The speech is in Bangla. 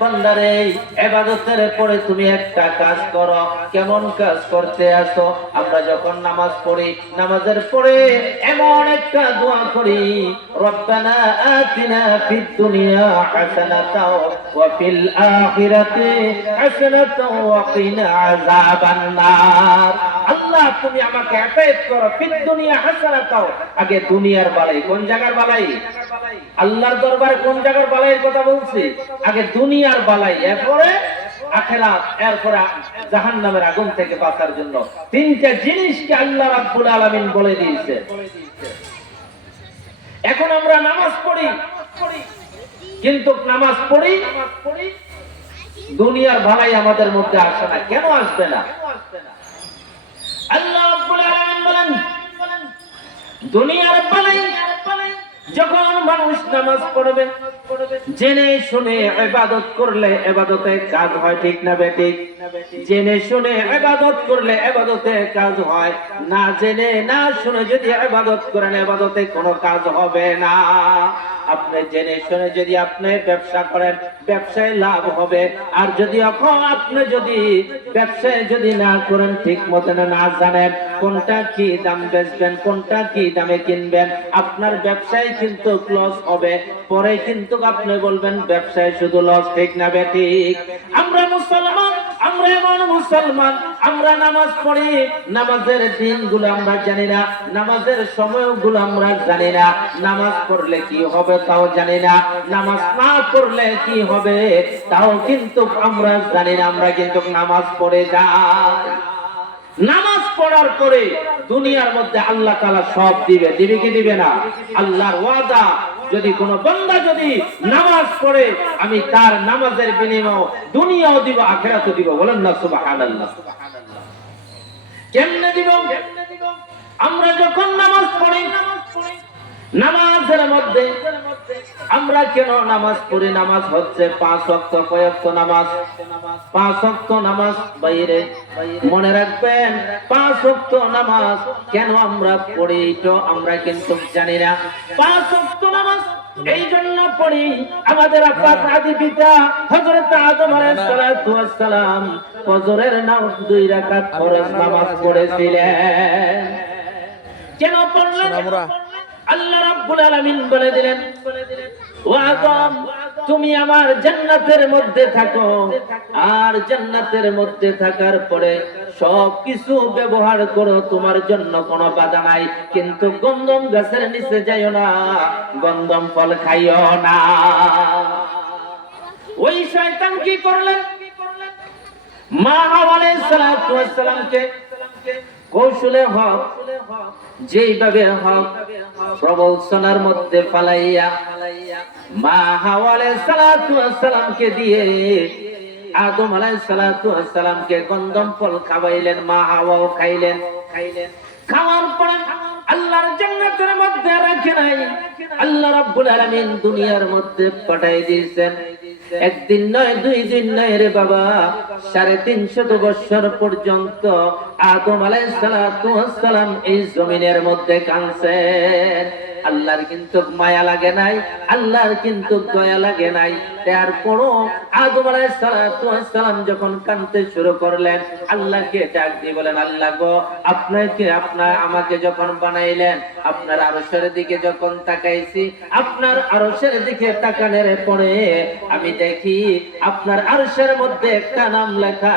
বান্দারে ইবাদতের পরে তুমি একটা কাজ করো। কেমন কাজ করতে আসো? আমরা যখন নামাজ পড়ি, নামাজের পরে এমন একটা দোয়া করি, রব্বানা আতিনা ফিদ দুনিয়া হাসানাতাও ওয়া ফিল আখিরাতি হাসানাতাও ওয়া কিনা আযাবান নার। আল্লাহ তুমি আমাকে হেফাজত করো, ফিদ দুনিয়া হাসানাতাও, আগে দুনিয়ার বালাই। কোন জায়গার বালাই? আল্লাহর দরবারে কোন জায়গার বালাইয়ের কথা বলছি? আগে দুনিয়ার বালাই, এরপরে আখিরাত, এরপরে জাহান্নামের আগুন থেকে বাঁচার জন্য তিনটা জিনিসকে আল্লাহ রাব্বুল আলামিন বলে দিয়েছে। এখন আমরা নামাজ পড়ি, কিন্তু নামাজ পড়ি দুনিয়ার ভালাই আমাদের মধ্যে আসে না। কেন আসবে না? আল্লাহ রাব্বুল আলামিন বলেন, দুনিয়ার ভালাই যখন মানুষ নামাজ পড়বে, জেনে শুনে ইবাদত করলে ইবাদতে কাজ হয়, ঠিক না বেঠিক? জেনে শুনে ইবাদত করলে ইবাদতে কাজ হয়, না জেনে না শুনে যদি ইবাদত করেন ইবাদতে কোনো কাজ হবে না। আপনি জেনে শুনে যদি আপনি ব্যবসা করেন, ব্যবসায় লাভ হবে। আর যদি আপনি যদি ব্যবসায় যদি না করেন, ঠিক মতন না জানেন কোনটা কি দাম বেচবেন, কোনটা কি দামে কিনবেন, আপনার ব্যবসায় কিন্তু লস হবে। পরে কিন্তু আপনি বলবেন ব্যবসায় শুধু লস, ঠিক না বেঠিক? আমরা মুসলমান, আমরা এমন মুসলমান, আমরা নামাজ পড়ি, নামাজের দিনগুলো আমরা জানি না, নামাজের সময়গুলো আমরা জানি না, নামাজ পড়লে কি হবে তাও জানি না, নামাজ না পড়লে কি হবে তাও কিন্তু আমরা জানি না। আমরা কিন্তু নামাজ পড়ে যাই। নামাজ পড়ার পরে দুনিয়ার মধ্যে আল্লাহ তাআলা সব দিবে, দিবে কি দিবে না? আল্লাহর ওয়াদা, যদি কোন বান্দা যদি নামাজ পড়ে আমি তার নামাজের বিনিময়ে দুনিয়াও দিব আখিরাতও দিব। বলেন না সুবহানাল্লাহ। কেমনে দিব? আমরা যখন নামাজ পড়ি, নামাজের মধ্যে আমরা কেন নামাজ পড়ি? নামাজ হচ্ছে 5 ওয়াক্ত। কয় ওয়াক্ত নামাজ? 5 ওয়াক্ত নামাজ। বাইরে মনে রাখবেন, 5 ওয়াক্ত নামাজ কেন আমরা পড়ি তো আমরা কিন্তু জানি না। 5 ওয়াক্ত নামাজ এই জন্য পড়ি, আমাদের আব্বা আদি পিতা হযরত আদম আলাইহিস সালাতু ওয়াস সালাম ফজরের নামাজ 2 রাকাত ফরজ নামাজ পড়েছিলেন। কেন পড়লেন? আল্লাহ রাব্বুল আলামিন বলে দিলেন, ও আদম তুমি আমার জান্নাতের মধ্যে থাকো, আর জান্নাতের মধ্যে থাকার পরে সবকিছু ব্যবহার করো, তোমার জন্য কোনো বাধা নাই, কিন্তু গন্ধম গাছের নিচে যাইও না, গন্ধম ফল খাইও না। ওই শয়তান কি করলেন? মা হাওয়া আলাইহিস সালাতু ওয়াস সালামকে কৌশলে হক, যেইভাবে হক প্রবলসনার মধ্যে ফালাইয়া মা হাওয়া আলাইহিস সালাতু ওয়াস সালামকে দিয়ে আদম আলাইহিস সালাতু ওয়াস সালামকে গন্ধম ফল খাওয়াইলেন। মা হাওয়াও খাইলেন। খাওয়ার পরে আল্লাহর জান্নাতের মধ্যে রাখে নাই, আল্লাহ রাব্বুল আলামিন দুনিয়ার মধ্যে পাঠাই দিয়েছেন। একদিন নয়, 2 দিন নয় রে বাবা, 350 বছর পর্যন্ত আদম আলাইহিস সালাতু ওয়াস সালাম এই জমিনের মধ্যে কাঁদছেন। আল্লাহর কিন্তু মায়া লাগে নাই, আল্লাহর কিন্তু দয়া লাগে নাই। তারপরও আদম আলাইহিস সালাতু ওয়াস সালাম যখন কাঁদতে শুরু করলেন, আল্লাহকে ডাক দিয়ে বলেন, আল্লাহ গো, আমাকে যখন বানাইলেন, আপনার আরশের দিকে যখন তাকাইছি, আপনার আরশের দিকে তাকানোর পরে আমি দেখি আপনার আরশের মধ্যে একটা নাম লেখা।